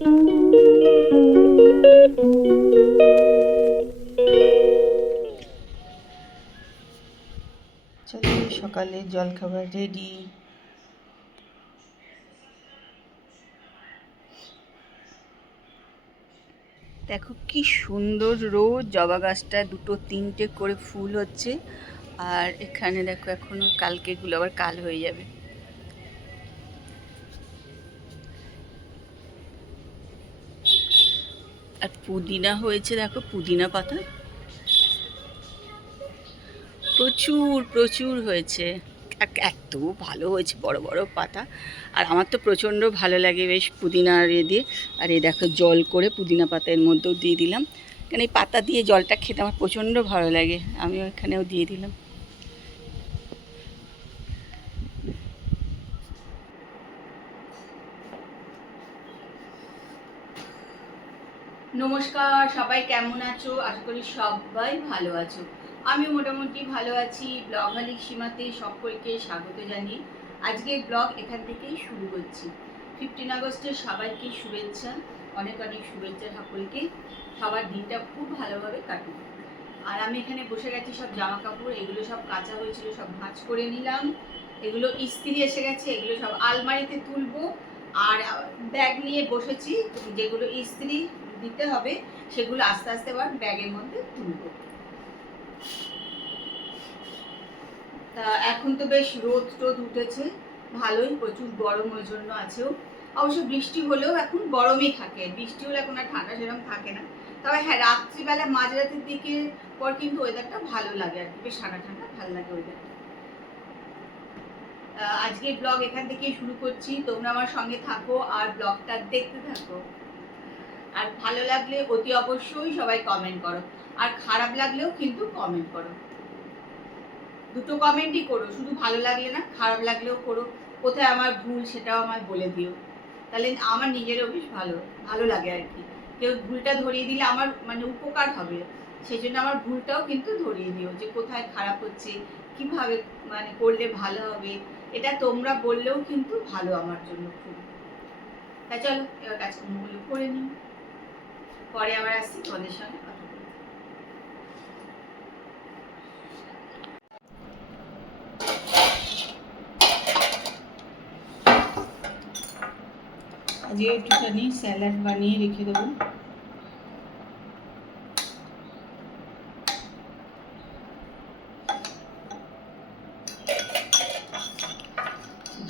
চলো সকালের জলখাবার রেডি। দেখো কি সুন্দর রোদ, জবা গাছটা দুটো তিনটে করে ফুল হচ্ছে। আর এখানে দেখো এখনো কালকেগুলো আবার কাল হয়ে যাবে। আর পুদিনা হয়েছে, দেখো পুদিনা পাতা প্রচুর প্রচুর হয়েছে। এত ভালো হয়েছে, বড় বড় পাতা। আর আমার তো প্রচণ্ড ভালো লাগে বেশ পুদিনা দিয়ে। আর এই দেখো জল করে পুদিনা পাতা এর মধ্যেও দিয়ে দিলাম, কারণ এই পাতা দিয়ে জলটা খেতে আমার প্রচণ্ড ভালো লাগে। আমিও এখানেও দিয়ে দিলাম। নমস্কার, সবাই কেমন আছো? আশা করি সবাই ভালো আছো। আমি মোটামুটি ভালো আছি। ব্লগালিক সীমাতে সকলকে স্বাগত জানিয়ে আজকের ব্লগ এখান থেকেই শুরু করছি। 15 আগস্টের সবাইকে শুভেচ্ছা, অনেক অনেক শুভেচ্ছা সকলকে। সবার দিনটা খুব ভালোভাবে কাটুক। আর আমি এখানে বসে গেছি, সব জামা কাপড় এগুলো সব কাঁচা হয়েছিল, সব ভাঁজ করে নিলাম। এগুলো ইস্ত্রি এসে গেছে, এগুলো সব আলমারিতে তুলবো। আর ব্যাগ নিয়ে বসেছি, যেগুলো ইস্ত্রি দিতে হবে সেগুলো আস্তে আস্তে আবার ব্যাগের মধ্যে তুলব। তা এখন তো বেশ রোদ টোদ উঠেছে, ভালোই, প্রচুর গরম ওই জন্য আছেও। অবশ্য বৃষ্টি হলেও এখন গরমই থাকে, বৃষ্টি হলে এখন আর ঠান্ডা সেরকম থাকে না। তবে হ্যাঁ, রাত্রিবেলা মাঝরাতের দিকে পর কিন্তু ওয়েদারটা ভালো লাগে আর কি, বেশ ঠান্ডা ঠান্ডা ভালো লাগে ওয়েদারটা। আজকের ব্লগ এখান থেকেই শুরু করছি, তোমরা আমার সঙ্গে থাকো আর ব্লগটা দেখতে থাকো। আর ভালো লাগলে অতি অবশ্যই সবাই কমেন্ট করো, আর খারাপ লাগলেও কিন্তু কমেন্ট করো। দুটো কমেন্টই করো, শুধু ভালো লাগলে না, খারাপ লাগলেও করো। কোথায় আমার ভুল সেটাও আমায় বলে দিও, তাহলে আমার নিজেরও বেশ ভালো ভালো লাগে আর কি। কেউ ভুলটা ধরিয়ে দিলে আমার মানে উপকার হবে, সেই জন্য আমার ভুলটাও কিন্তু ধরিয়ে দিও, যে কোথায় খারাপ হচ্ছে, কিভাবে মানে করলে ভালো হবে। এটা তোমরা বললেও কিন্তু ভালো আমার জন্য খুব। তা চলো এবার কাজকর্মগুলো করে নিই, পরে আবার আসছি তোমাদের সঙ্গে কথা বলতে। আজকে একটুখানি স্যালাড বানিয়ে রেখে দেবো।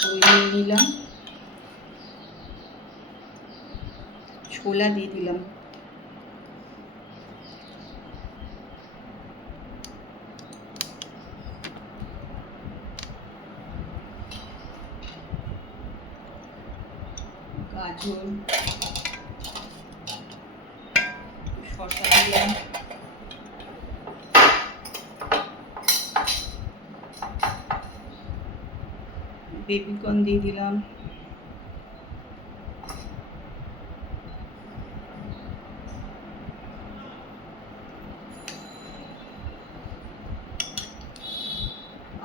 দই নিয়ে নিলাম, ছোলা দিয়ে দিলাম, গাজর, শসা দিলাম, বেবিকর্ন দিয়ে দিলাম,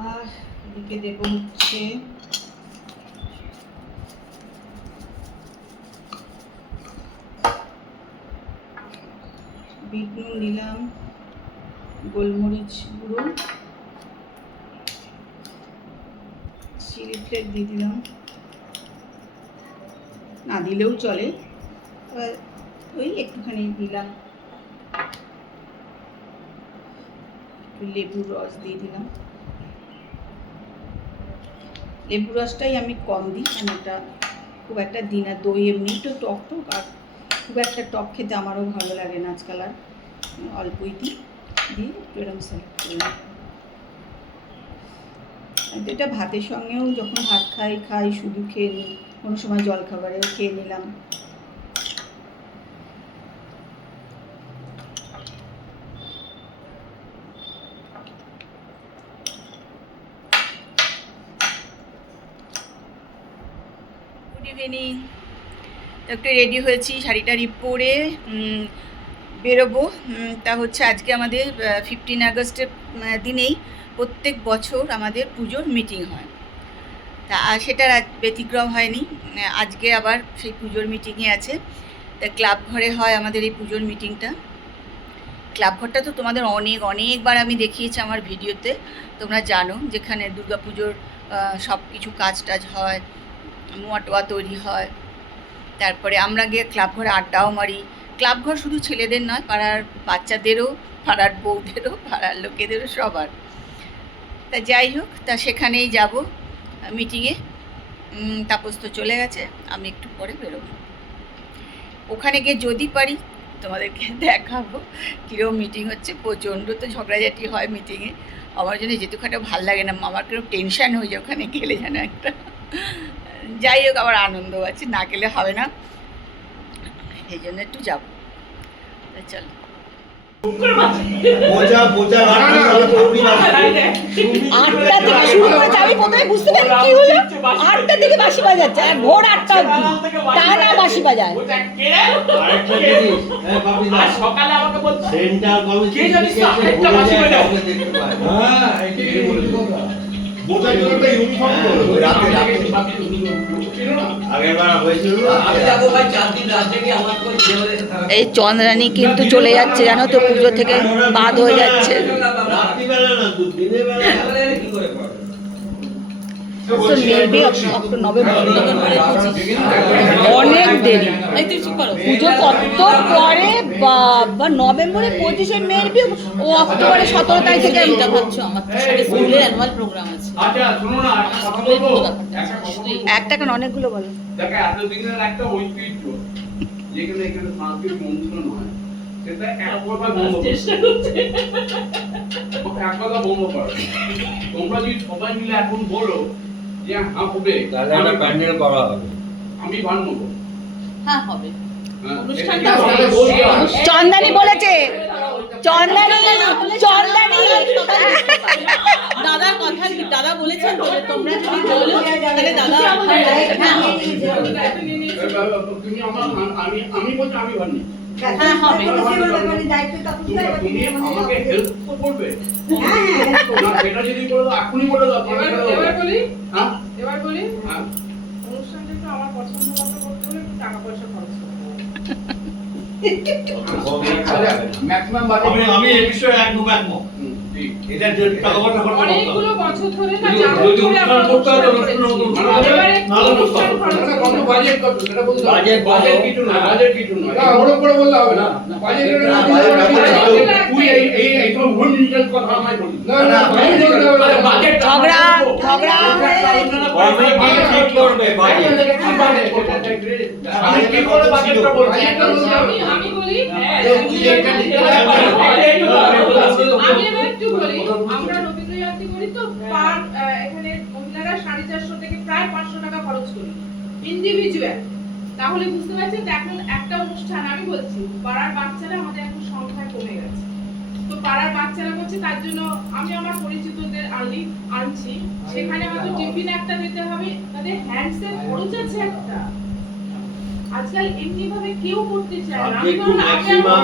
আর এদিকে দেবো হচ্ছে বিট নুন দিলাম, গোলমরিচ গুঁড়ো, চিলি ফ্লেক্স দিয়ে দিলাম, না দিলেও চলে, ওই একটুখানি দিলাম, একটু লেবুর রস দিয়ে দিলাম। লেবুর রসটাই আমি কম দিই, কারণ এটা খুব একটা দিই না। দই এমনি তো টক টক, আর খুব একটা টক খেতে আমারও ভালো লাগে না আজকাল, আর অল্পই দিই, দিয়ে এরকম স্যালাড। এটা ভাতের সঙ্গেও যখন ভাত খাই, শুধু খেয়ে নিই, কোনো সময় জলখাবারেও খেয়ে নিলাম। Good evening. একটু রেডি হয়েছি, শাড়ি টাড়ি পরে বেরোবো। তা হচ্ছে আজকে আমাদের 15 আগস্টের দিনেই প্রত্যেক বছর আমাদের পুজোর মিটিং হয়। তা সেটার ব্যতিক্রম হয়নি। আজকে আবার সেই পুজোর মিটিংয়ে আছে। তা ক্লাব ঘরে হয় আমাদের এই পুজোর মিটিংটা। ক্লাব ঘরটা তো তোমাদের অনেকবার আমি দেখিয়েছি আমার ভিডিওতে, তোমরা জানো, যেখানে দুর্গা পুজোর সব কিছু কাজ টাজ হয়, মোয়া টোয়া তৈরি হয়, তারপরে আমরা গিয়ে ক্লাব ঘরে আড্ডাও মারি। ক্লাব ঘর শুধু ছেলেদের নয়, পাড়ার বাচ্চাদেরও, পাড়ার বউদেরও, পাড়ার লোকেদেরও, সবার। তা যাই হোক, তা সেখানেই যাব মিটিংয়ে। তাপস তো চলে গেছে, আমি একটু পরে বেরোবো। ওখানে গিয়ে যদি পারি তোমাদেরকে দেখাবো কীরকম মিটিং হচ্ছে। প্রচণ্ড তো ঝগড়াঝাটি হয় মিটিংয়ে, আমার জন্য যেটুকুটা ভাল লাগে না, আমার কিরকম টেনশান হয়ে যায় ওখানে গেলে যেন একটা। যাই হোক, আবার আনন্দ আছে, না গেলে হবে না, এই জন্য একটু যাবো। চল আটটা থেকে শুরু করেছে, আমি প্রথমে বুঝতে পারি কি হলো, 8টা থেকে বাঁশি বাজাচ্ছে, আর ভোর 8টা অবধি টানা বাঁশি বাজায়। সকালে আমাকে বলতো সেন্টার কমিটি কে জানিস না একটা বাঁশি বাজায়। হ্যাঁ এই বোঝার জন্য একটা ইউনিফর্ম করো রাতে আগেরবার হয়েছিল। আমি যাবো ভাই 4 দিন রাত থেকে আমার কোন জেলে থাকা। এই চন্দ্রানী কিন্তু চলে যাচ্ছে জানো তো, পুজো থেকে বাদ হয়ে যাচ্ছে। রাত্রিবেলা না, দিনের বেলা কি করে পড়ে? অনেক দেরি, পুজো কত পরে, বা নভেম্বরে 25-এ মেয়ের বিয়ে, ও অক্টোবরে 17 তারিখ থেকে ভাবছো। আমার স্কুলের অ্যানুয়াল প্রোগ্রাম আছে। আচ্ছা শুনো না, একটা কথা বলবো, একটা কেন, অনেকগুলো বলো। দেখো এত দিনের একটা ঐতিহ্য যেখানে এখানে সাংস্কৃতিক অনুষ্ঠান হয়, সেটা এক কথা বন্ধ চেষ্টা করছে, এক কথা বন্ধ করো। তোমরা যদি সবাই মিলে এখন বলো যে হ্যাঁ হবে, তাহলে একটা প্যান্ডেল করা হবে, আমি ভান নেবো। হ্যাঁ হবে, অনুষ্ঠানটা চন্দানি বলেছে, চন্দানি দাদার কথা, দাদা বলেছেন তো, তোমরা যদি বলো তাহলে দাদা তুমি আমার আমি বলছি আমি ভান নেই। হ্যাঁ হবে, তুমি আমাকে হেল্প তো করবে। না সেটা যদি বলো এখনই বলে দাও। এবার বলি, হ্যাঁ এবার বলি, হ্যাঁ অনুষ্ঠানটা একটু আমার পছন্দ মতো করতে হলে টাকা পয়সা খরচ ম্যাক্সিমাম বাজেট। আমি এই বিষয়ে একদম একমত। এটা যে টাকা পয়সা খরচ অনেকগুলো বছর ধরে না যদি অনুষ্ঠান করতে হয় অনুষ্ঠান খরচ কত বাজেট কত সেটা বলতে হবে। বাজেট কিছু না, বাজেট কিছু না, না ওরকম করে বললে হবে না। বাজেটের তুই এই সব ভুল ডিটেইলস কথা আমায় বলিস না। না বাজেট ঝগড়া আমি ঠিক করবে বাজেট। আমি কি করে বাজেটটা বলছি? আমি বলি আমি একটু বলি, আমরা রবীন্দ্র জয়ন্তী করি তো পার এখানে মহিলারা 450 থেকে প্রায় 500 টাকা খরচ করি ইন্ডিভিজুয়াল। তাহলে বুঝতে পারছেন, এখন একটা অনুষ্ঠান আমি বলছি, পাড়ার বাচ্চারা আমাদের এখন সংখ্যা কমে গেছে, তো পাড়ার বাচ্চারা করছে, তার জন্য আমি আমার পরিচিতদের আনছি, সেখানে হয়তো টিফিন একটা দিতে হবে, তাদের হ্যান্ডসেট খরচ আছে একটা। আজকাল এমনি ভাবে কেউ করতে চায় না। আমি বললাম ম্যাক্সিমাম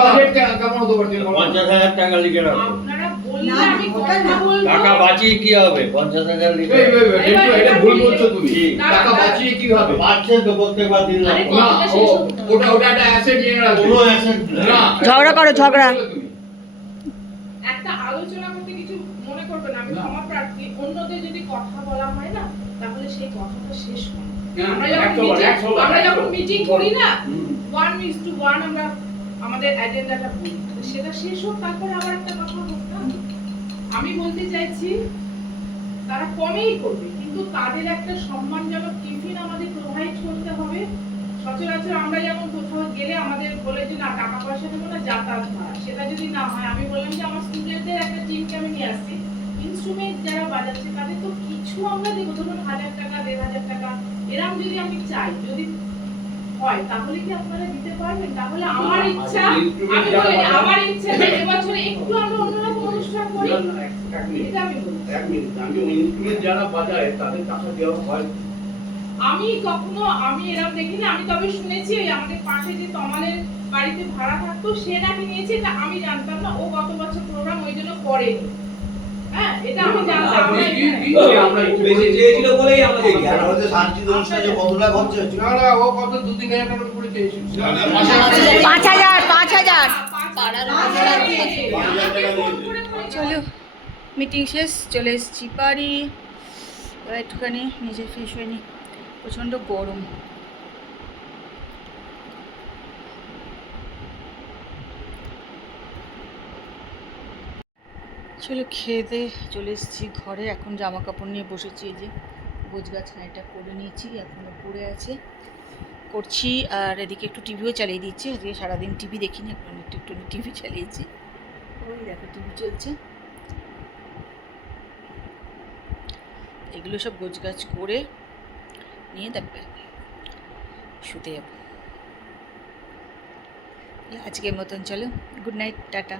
বাজেট কেমন হতে পারে? 50,000 টাকা লিখে রাখো। আপনারা বললে আমি কথা বলবো। টাকা বাঁচিয়ে কি হবে? 50,000 লিখে এটা ভুল বলছো তুমি। টাকা বাঁচিয়ে কি হবে? বাঁচছে তো প্রত্যেকবার দিন না। ওটা একটা অ্যাসেট নিয়ে রাখো। কোনো অ্যাসেট না। ঝগড়া করো, ঝগড়া। একটা আলোচনা করতে কিছু মনে করবে না, আমি ক্ষমা প্রার্থী। অন্যদের যদি কথা বলা হয় না, তাহলে সেই কথাটা শেষ হয়। আমরা যখন মিটিং করি না 1:1 আমরা আমাদের এজেন্ডাটা বলি, সেটা শেষ হোক, তারপরে আবার একটা কথা হোক না। আমি বলতে চাইছি তারা কমেই করবে, কিন্তু তাদের একটা সম্মানজনক টিফিন আমাদের প্রোভাইড করতে হবে। সচরাচর আমরা যেমন কোথাও গেলে আমাদের বলে যে না টাকা পয়সা দেবো না, যাতায়াত ভাড়া, সেটা যদি না হয়, আমি বললাম যে আমার স্টুডেন্টদের একটা টিমকে আমি নিয়ে আসছি, ইনস্ট্রুমেন্ট যারা বাজাচ্ছে তাদের তো কিছু আমরা দেবো, ধরুন 1000 টাকা 1500 টাকা, এরকম যদি আমি চাই, যদি হয় তাহলে কি আপনারা দিতে পারবেন? তাহলে আমার ইচ্ছা, আমি বলি আমার ইচ্ছা যে এবছর একটু আমরা অন্যরকম অনুষ্ঠান করি। এটা আমি বলি, এক মিনিট, আমি ইনস্ট্রুমেন্ট যারা বাজায় তাদের টাকা দেওয়া হয়? আমি কখনো আমি এরকম দেখিনি। আমি তবে শুনেছি ওই আমাদের পাশে যে তমালের বাড়িতে ভাড়া থাকতো, সে নাকি নিয়েছে, তা আমি জানতাম না। ও গত বছর প্রোগ্রাম ওই জন্য করেনি, হ্যাঁ এটা আমি জানতাম আমরা একটু বেশি চেয়েছিল বলেই আমরা এই জ্ঞান আমাদের শান্তির অনুষ্ঠানে কত লাখ খরচা হচ্ছে? না না ও কত 2-3 হাজার টাকার উপরে চেয়েছিল। 5,000 পাড়ার চলো মিটিং শেষ, চলে এসেছি বাড়ি। এবার একটুখানি নিজে ফ্রেশ হয়ে নি, প্রচণ্ড গরম। চলো খেয়ে দিয়ে চলে এসেছি ঘরে, এখন জামা কাপড় নিয়ে বসেছি। এই যে গোছগাছ খানিকটা করে নিয়েছি, এখনও পড়ে আছে করছি। আর এদিকে একটু টিভিও চালিয়ে দিচ্ছি, আজকে সারাদিন টিভি দেখিনি, এখন একটু টিভি চালিয়েছি। ওই দেখো টিভি চলছে। এগুলো সব গোছগাছ করে নিয়ে তারপরে শুতে যাব। আজকের মতন চলো, গুড নাইট, টাটা।